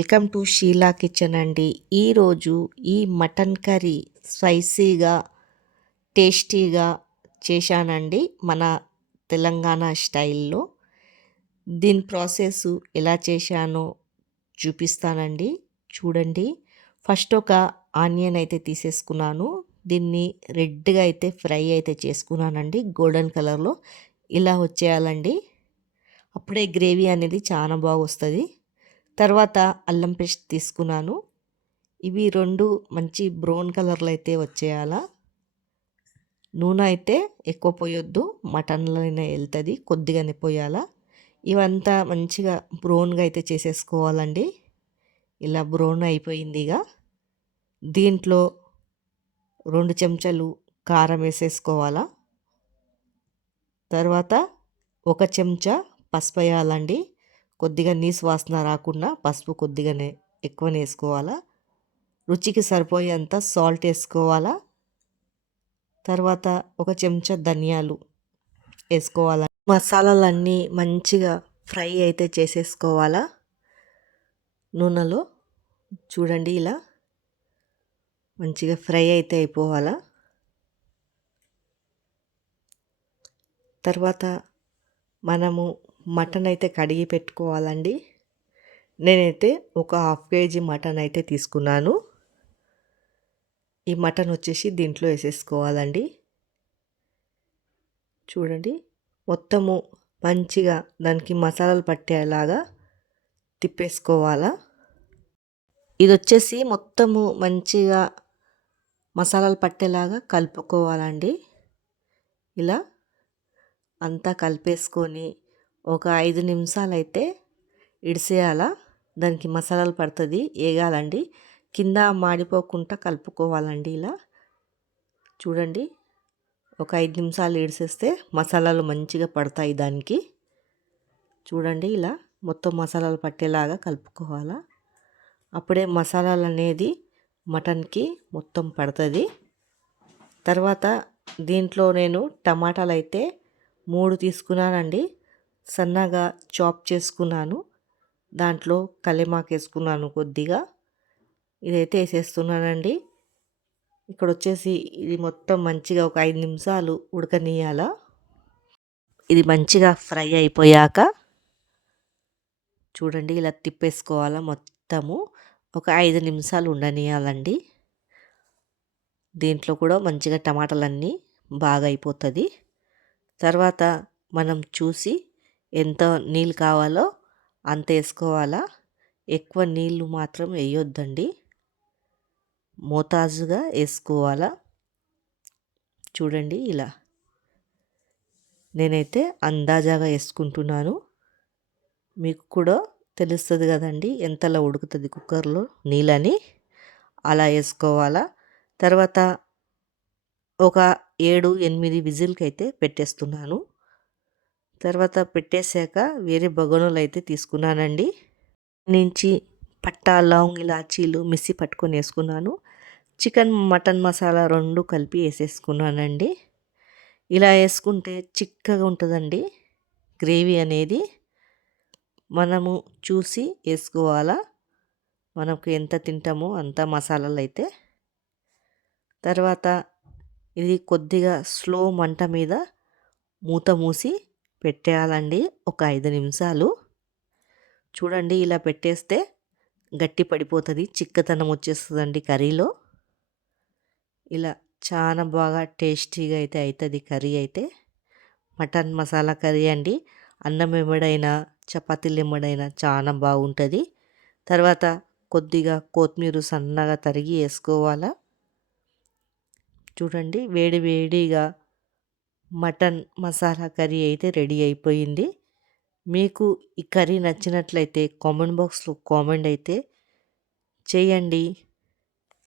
Welcome to Sheela kitchen అండి. ఈరోజు ఈ మటన్ కర్రీ స్పైసీగా టేస్టీగా చేశానండి, మన తెలంగాణ స్టైల్లో. దీని ప్రాసెస్ ఎలా చేశానో చూపిస్తానండి, చూడండి. ఫస్ట్ ఒక ఆనియన్ అయితే తీసేసుకున్నాను. దీన్ని రెడ్గా అయితే ఫ్రై అయితే చేసుకున్నానండి, గోల్డెన్ కలర్లో ఇలా వచ్చేయాలండి. అప్పుడే గ్రేవీ అనేది చాలా బాగా వస్తుంది. తర్వాత అల్లం పేస్ట్ తీసుకున్నాను. ఇవి రెండు మంచి బ్రౌన్ కలర్లో అయితే వచ్చేయాలా. నూనె అయితే ఎక్కువ పోయొద్దు, మటన్లోనే వెళ్తుంది, కొద్దిగానే పోయాలా. ఇవంతా మంచిగా బ్రౌన్గా అయితే చేసేసుకోవాలండి. ఇలా బ్రౌన్ అయిపోయింది. ఇక దీంట్లో 2 చెంచాలు కారం వేసేసుకోవాలా. తర్వాత 1 చెంచా పసుపు వేయాలండి. కొద్దిగా నీసు వాసన రాకుండా పసుపు కొద్దిగానే ఎక్కువనే వేసుకోవాలా. రుచికి సరిపోయేంత సాల్ట్ వేసుకోవాలా. తర్వాత 1 చెంచా ధనియాలు వేసుకోవాలా. మసాలాలన్నీ మంచిగా ఫ్రై అయితే చేసేసుకోవాలా నూనెలో. చూడండి, ఇలా మంచిగా ఫ్రై అయితే అయిపోవాలా. తర్వాత మనము మటన్ అయితే కడిగి పెట్టుకోవాలండి. నేనైతే ఒక 1/2 కేజీ మటన్ అయితే తీసుకున్నాను. ఈ మటన్ వచ్చేసి దీంట్లో వేసేసుకోవాలండి. చూడండి, మొత్తము మంచిగా దానికి మసాలాలు పట్టేలాగా తిప్పేసుకోవాలా. ఇది వచ్చేసి మొత్తము మంచిగా మసాలాలు పట్టేలాగా కలుపుకోవాలండి. ఇలా అంతా కలిపేసుకొని ఒక 5 నిమిషాలు అయితే ఇడిసేయాలా. దానికి మసాలాలు పడుతుంది, వేగాలండి. కింద మాడిపోకుండా కలుపుకోవాలండి. ఇలా చూడండి, ఒక 5 నిమిషాలు ఇడిసేస్తే మసాలాలు మంచిగా పడతాయి దానికి. చూడండి, ఇలా మొత్తం మసాలాలు పట్టేలాగా కలుపుకోవాలా. అప్పుడే మసాలాలు అనేది మటన్కి మొత్తం పడుతుంది. తర్వాత దీంట్లో నేను టమాటాలు అయితే 3 తీసుకున్నానండి. సన్నగా చాప్ చేసుకున్నాను. దాంట్లో కల్లేమాకు వేసుకున్నాను కొద్దిగా. ఇదైతే వేసేస్తున్నానండి. ఇక్కడ వచ్చేసి ఇది మొత్తం మంచిగా ఒక 5 నిమిషాలు ఉడకనీయాల. ఇది మంచిగా ఫ్రై అయిపోయాక చూడండి, ఇలా తిప్పేసుకోవాలా. మొత్తము ఒక 5 నిమిషాలు ఉండనీయాలండి. దీంట్లో కూడా మంచిగా టమాటాలన్నీ బాగా అయిపోతుంది. తర్వాత మనం చూసి ఎంత నీళ్ళు కావాలో అంత వేసుకోవాలా. ఎక్కువ నీళ్ళు మాత్రం వేయొద్దండి, మోతాజుగా వేసుకోవాలా. చూడండి, ఇలా నేనైతే అందాజాగా వేసుకుంటున్నాను. మీకు కూడా తెలుస్తుంది కదండి ఎంతలా ఉడుకుతుంది కుక్కర్లో నీళ్ళని. అలా వేసుకోవాలా. తర్వాత ఒక 7-8 విజిల్కి అయితే పెట్టేస్తున్నాను. తర్వాత పెట్టేశాక వేరే బగోనీలు అయితే తీసుకున్నానండి. నుంచి పట్టా, లవంగ్, ఇలాచీలు మిక్సీ పట్టుకొని వేసుకున్నాను. చికెన్ మటన్ మసాలా 2 కలిపి వేసేసుకున్నానండి. ఇలా వేసుకుంటే చిక్కగా ఉంటుందండి గ్రేవీ అనేది. మనము చూసి వేసుకోవాలా, మనకు ఎంత తింటామో అంత మసాలాలు అయితే. తర్వాత ఇది కొద్దిగా స్లో మంట మీద మూత మూసి పెట్టేయాలండి ఒక 5 నిమిషాలు. చూడండి, ఇలా పెట్టేస్తే గట్టి పడిపోతుంది, చిక్కదనం వచ్చేస్తుందండి కర్రీలో. ఇలా చాలా బాగా టేస్టీగా అయితే అవుతుంది కర్రీ అయితే. మటన్ మసాలా కర్రీ అండి. అన్నం ఎమ్మడైనా చపాతీలు ఎమ్మడైనా చాలా బాగుంటుంది. తర్వాత కొద్దిగా కొత్తిమీర సన్నగా తరిగి వేసుకోవాలా. చూడండి, వేడి వేడిగా మటన్ మసాలా కర్రీ అయితే రెడీ అయిపోయింది. మీకు ఈ కర్రీ నచ్చినట్లయితే కామెంట్ బాక్స్లో కామెంట్ అయితే చేయండి.